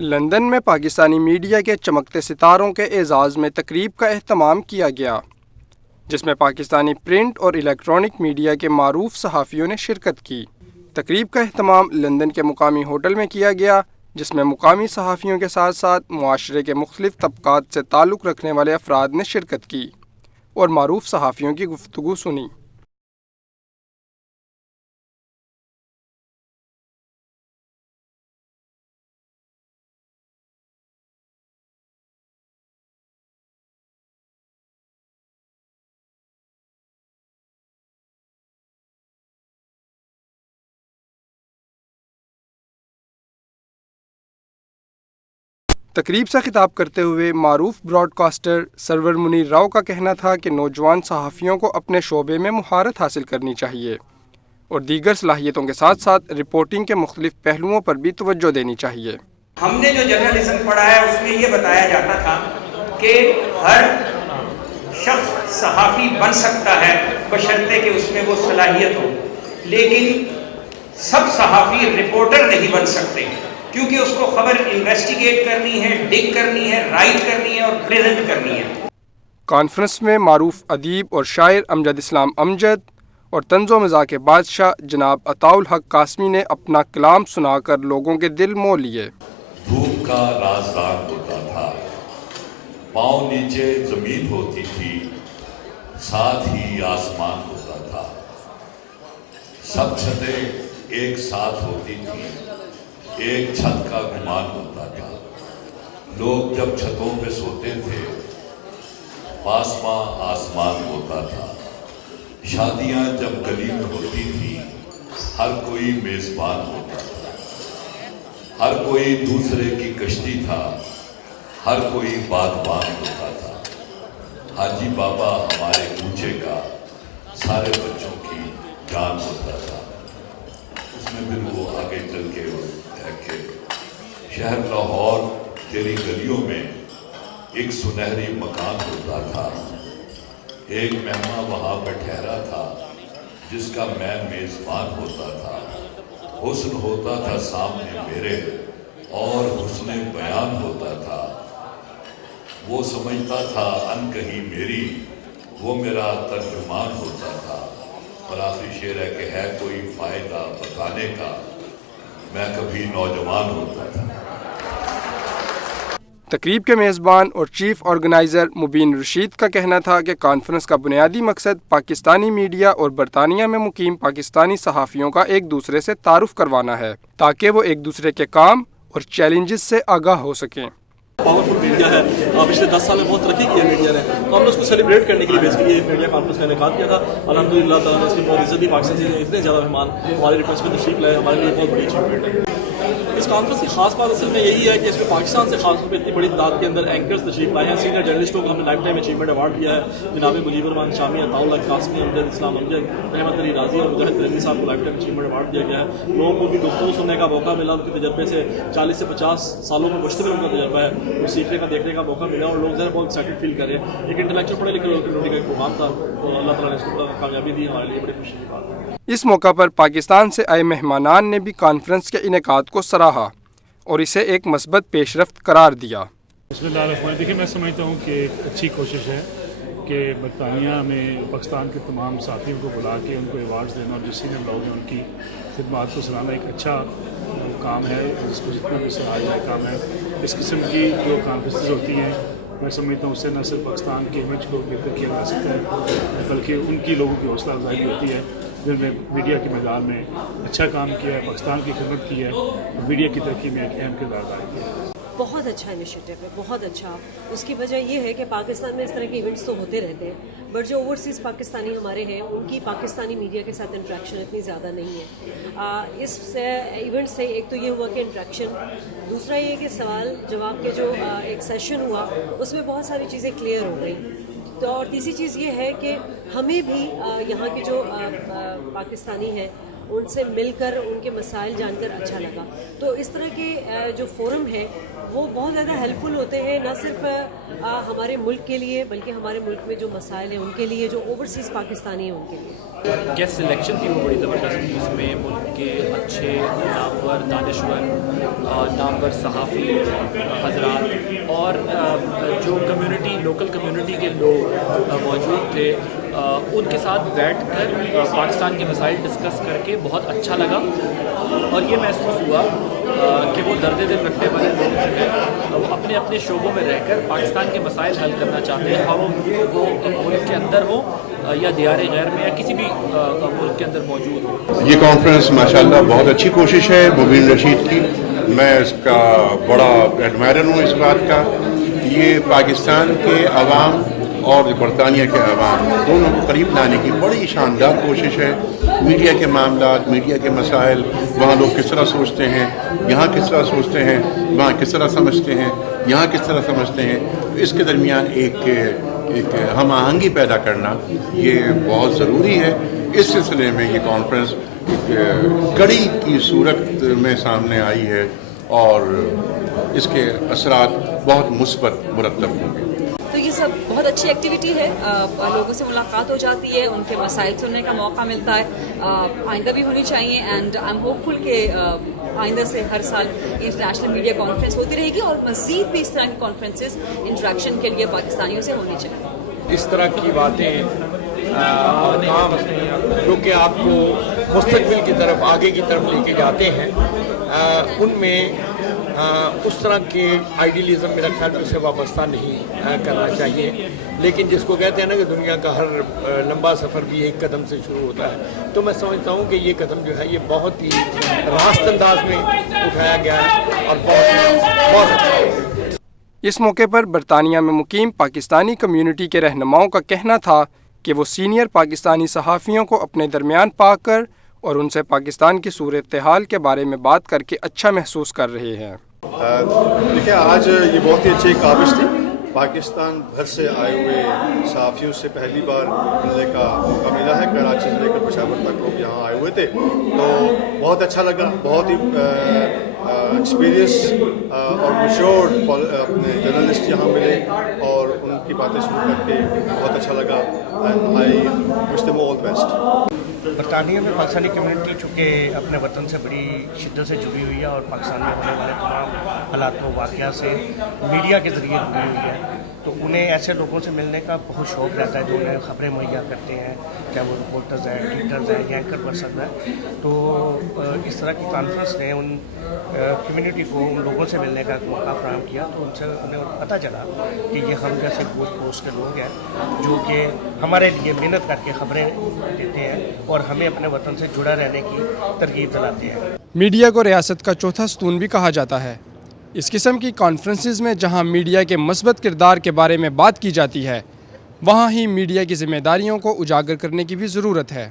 London میں Pakistani media کے چمکتے ستاروں کے اعزاز میں تقریب کا اہتمام کیا گیا، جس میں پاکستانی پرنٹ اور الیکٹرانک میڈیا کے معروف صحافیوں نے شرکت کی۔ تقریب کا اہتمام لندن کے مقامی ہوٹل میں کیا گیا، جس میں مقامی صحافیوں کے ساتھ ساتھ معاشرے کے مختلف طبقات سے تعلق رکھنے والے افراد نے شرکت کی اور معروف صحافیوں کی گفتگو سنی۔ تقریب سے خطاب کرتے ہوئے معروف براڈ کاسٹر سرور منیر راؤ کا کہنا تھا کہ نوجوان صحافیوں کو اپنے شعبے میں مہارت حاصل کرنی چاہیے اور دیگر صلاحیتوں کے ساتھ ساتھ رپورٹنگ کے مختلف پہلوؤں پر بھی توجہ دینی چاہیے۔ ہم نے جو جرنلزم پڑھا ہے اس میں یہ بتایا جاتا تھا کہ ہر شخص صحافی بن سکتا ہے بشرطے کہ اس میں وہ صلاحیت ہو، لیکن سب صحافی رپورٹر نہیں بن سکتے، کیونکہ اس کو خبر انویسٹیگیٹ کرنی ہے، ڈگ کرنی ہے، رائٹ کرنی ہے اور پریزنٹ کرنی ہے۔ کانفرنس میں معروف ادیب اور شاعر امجد اسلام امجد اور طنز و مزاح کے بادشاہ جناب عطاء الحق قاسمی نے اپنا کلام سنا کر لوگوں کے دل مو لیے۔ دھوپ کا رازدار ہوتا تھا، پاؤں نیچے زمین ہوتی تھی، ساتھ ہی آسمان ہوتا تھا، سب چھتیں ایک ساتھ ہوتی تھی، ایک چھت کا گمان ہوتا تھا، لوگ جب چھتوں پہ سوتے تھے پاسماں آسمان ہوتا تھا، شادیاں جب گلی میں ہوتی تھی ہر کوئی میزبان ہوتا تھا، ہر کوئی دوسرے کی کشتی تھا، ہر کوئی بادبان ہوتا تھا، حاجی بابا ہمارے کوچے کا سارے بچوں کی جان ہوتا تھا۔ اس میں پھر وہ آگے چل کے کہ شہر لاہور تیری گلیوں میں ایک سنہری مکان ہوتا تھا، ایک مہمان وہاں پہ ٹھہرا تھا جس کا میں میزبان ہوتا تھا، حسن ہوتا تھا سامنے میرے اور حسن بیان ہوتا تھا، وہ سمجھتا تھا ان کہیں میری، وہ میرا ترجمان ہوتا تھا۔ اور آخری شعر ہے کہ ہے کوئی فائدہ بتانے کا، میں کبھی نوجوان ہوتا تھا۔ تقریب کے میزبان اور چیف آرگنائزر مبین رشید کا کہنا تھا کہ کانفرنس کا بنیادی مقصد پاکستانی میڈیا اور برطانیہ میں مقیم پاکستانی صحافیوں کا ایک دوسرے سے تعارف کروانا ہے تاکہ وہ ایک دوسرے کے کام اور چیلنجز سے آگاہ ہو سکیں۔ پاورفل میڈیا ہے، پچھلے 10 سال میں بہت ترقی کی ہے میڈیا نے، تو ہم نے اس کو سیلیبریٹ کرنے کے لیے بیسکلی یہ میڈیا کانفرنس کا انعقاد کیا تھا۔ الحمدللہ تعالیٰ نے اس کی بہت عزت دی، پاکستان سے اتنے زیادہ مہمان ہمارے ریکویسٹ پہ تشریف لائے، ہمارے لیے بہت بڑی اچیومنٹ ہے۔ اس کانفرنس کی خاص بات اصل میں یہی ہے کہ اس میں پاکستان سے خاص طور پہ اتنی بڑی تعداد کے اندر اینکرز تشریف لائے ہیں، سینئر جرنلسٹوں کو ہم نے لائف ٹائم اچیومنٹ ایوارڈ دیا ہے، جناب مجیب الرحمان شامی، عطاء الحق قاسمی، امجد اسلام امجد، رحمت علی راضی اور مجاہد رضوی صاحب کو لائف ٹائم اچیومنٹ ایوارڈ دیا گیا ہے۔ لوگوں کو بھی گفتگو سننے کا موقع ملا، ان کے تجربے سے 40 سے 50 سالوں میں مشتمل ان کا تجربہ ہے، وہ سیکھنے کا دیکھنے کا موقع ملا اور لوگ ذرا بہت ایکسائٹیڈ فیل کر رہے ہیں۔ ایک انٹلیکچوئل پڑھے لکھے لوگوں کی روٹی کا ایک پروگرام تھا، تو اللہ تعالیٰ نے اس کو کامیابی دی، ہمارے لیے بڑی خوشی کی بات ہے۔ اس موقع پر پاکستان سے آئے مہمانان نے بھی کانفرنس کے انعقاد کو سراہا اور اسے ایک مثبت پیش رفت قرار دیا۔ بسم اللہ الرحمن الرحیم۔ دیکھیے، میں سمجھتا ہوں کہ ایک اچھی کوشش ہے کہ برطانیہ میں پاکستان کے تمام صحافیوں کو بلا کے ان کو ایوارڈز دینا اور جو سینئر لوگ ہیں ان کی خدمات کو سراہنا ایک اچھا کام ہے، اس کو جتنا بھی سراہا جائے کام ہے۔ اس قسم کی جو کانفرنسز ہوتی ہیں میں سمجھتا ہوں اس سے نہ صرف پاکستان کے امیج کو بہتر کیا جا سکتا ہے بلکہ ان کی لوگوں کی حوصلہ افزائی بھی ہوتی ہے جنہوں نے میڈیا کے میدان میں اچھا کام کیا ہے، پاکستان کی خدمت کی ہے اور میڈیا کی ترقی میں ایک اہم کردار ادا کیا ہے۔ بہت اچھا انیشیٹو ہے، بہت اچھا۔ اس کی وجہ یہ ہے کہ پاکستان میں اس طرح کے ایونٹس تو ہوتے رہتے ہیں، بٹ جو اوورسیز پاکستانی ہمارے ہیں ان کی پاکستانی میڈیا کے ساتھ انٹریکشن اتنی زیادہ نہیں ہے۔ اس ایونٹ سے ایک تو یہ ہوا کہ انٹریکشن، دوسرا یہ کہ سوال جواب کے جو ایک سیشن ہوا اس میں بہت ساری چیزیں کلیئر ہو گئیں۔ تو اور تیسری چیز یہ ہے کہ ہمیں بھی یہاں کے جو پاکستانی ہیں ان سے مل کر ان کے مسائل جان کر اچھا لگا. تو اس طرح کے جو فورم ہے وہ بہت زیادہ ہیلپ فل ہوتے ہیں، نہ صرف ہمارے ملک کے لیے بلکہ ہمارے ملک میں جو مسائل ہیں ان کے لیے، جو اوورسیز پاکستانی ہیں ان کے لیے. گیسٹ سلیکشن تھی وہ بڑی زبردست تھی، اس میں ملک کے اچھے نامور دانشور، نامور صحافی حضرات اور جو کمیونٹی لوکل کمیونٹی کے لوگ موجود تھے، ان کے ساتھ بیٹھ کر پاکستان کے مسائل ڈسکس کر کے بہت اچھا لگا. اور یہ محسوس ہوا کہ وہ درد دل رکھنے والے لوگ جو ہیں وہ اپنے اپنے شعبوں میں رہ کر پاکستان کے مسائل حل کرنا چاہتے ہیں، خواہ وہ ملک کے اندر ہو یا دیار غیر میں یا کسی بھی ملک کے اندر موجود ہو. یہ کانفرنس ماشاءاللہ بہت اچھی کوشش ہے مبین رشید کی. میں اس کا بڑا ایڈمائرر ہوں اس بات کا. یہ پاکستان کے عوام اور برطانیہ کے عوام دونوں کو قریب لانے کی بڑی شاندار کوشش ہے. میڈیا کے معاملات، میڈیا کے مسائل، وہاں لوگ کس طرح سوچتے ہیں، یہاں کس طرح سوچتے ہیں، وہاں کس طرح سمجھتے ہیں، یہاں کس طرح سمجھتے ہیں، اس کے درمیان ایک ہم آہنگی پیدا کرنا یہ بہت ضروری ہے. اس سلسلے میں یہ کانفرنس ایک کڑی کی صورت میں سامنے آئی ہے اور اس کے اثرات بہت مثبت مرتب ہوں گے. تو یہ سب بہت اچھی ایکٹیویٹی ہے، لوگوں سے ملاقات ہو جاتی ہے، ان کے مسائل سننے کا موقع ملتا ہے. آئندہ بھی ہونی چاہیے اینڈ آئی ایم ہوپ فل کہ آئندہ سے ہر سال انٹرنیشنل میڈیا کانفرنس ہوتی رہے گی اور مزید بھی اس طرح کی کانفرنسز انٹریکشن کے لیے پاکستانیوں سے ہونی چاہیے. اس طرح کی باتیں کام جو کہ آپ کو مستقبل کی طرف آگے کی طرف لے کے جاتے ہیں، ان میں اس طرح کے آئیڈیلزم میرا خیال میں اسے وابستہ نہیں کرنا چاہیے. لیکن جس کو کہتے ہیں نا کہ دنیا کا ہر لمبا سفر بھی ایک قدم سے شروع ہوتا ہے، تو میں سمجھتا ہوں کہ یہ قدم جو ہے یہ بہت ہی راست انداز میں اٹھایا گیا ہے اور بہت اچھا ہے. اس موقع پر برطانیہ میں مقیم پاکستانی کمیونٹی کے رہنماؤں کا کہنا تھا کہ وہ سینئر پاکستانی صحافیوں کو اپنے درمیان پا کر اور ان سے پاکستان کی صورتحال کے بارے میں بات کر کے اچھا محسوس کر رہے ہیں. دیکھیں، آج یہ بہت ہی اچھی کاوش تھی. پاکستان بھر سے آئے ہوئے صحافیوں سے پہلی بار ملنے کا موقع ملا ہے. کراچی سے لے کر پشاور تک لوگ یہاں آئے ہوئے تھے، تو بہت اچھا لگا. بہت ہی ایکسپیرئنس اور میچورڈ اپنے جرنلسٹ یہاں ملے اور ان کی باتیں سن کر کے بہت اچھا لگا. آئی وش دیم آل دی بیسٹ. برطانیہ میں پاکستانی کمیونٹی چونکہ اپنے وطن سے بڑی شدت سے جڑی ہوئی ہے اور پاکستان میں ہونے والے تمام حالات و واقعات سے میڈیا کے ذریعے جڑی ہوئی ہے، تو انہیں ایسے لوگوں سے ملنے کا بہت شوق رہتا ہے جو انہیں خبریں مہیا کرتے ہیں، چاہے وہ رپورٹرز ہیں، ایڈیٹرز ہیں یا اینکر پرسن ہیں. تو اس طرح کی کانفرنس نے ان کمیونٹی کو ان لوگوں سے ملنے کا موقع فراہم کیا. تو ان سے انہیں پتہ چلا کہ یہ ہم جیسے گوشت پوسٹ کے لوگ ہیں جو کہ ہمارے لیے محنت کر کے خبریں دیتے ہیں اور ہمیں اپنے وطن سے جڑا رہنے کی ترغیب دلاتے ہیں. میڈیا کو ریاست کا چوتھا ستون بھی کہا جاتا ہے. اس قسم کی کانفرنسز میں جہاں میڈیا کے مثبت کردار کے بارے میں بات کی جاتی ہے، وہاں ہی میڈیا کی ذمہ داریوں کو اجاگر کرنے کی بھی ضرورت ہے.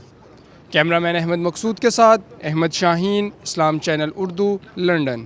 کیمرہ مین احمد مقصود کے ساتھ احمد شاہین، اسلام چینل اردو، لنڈن.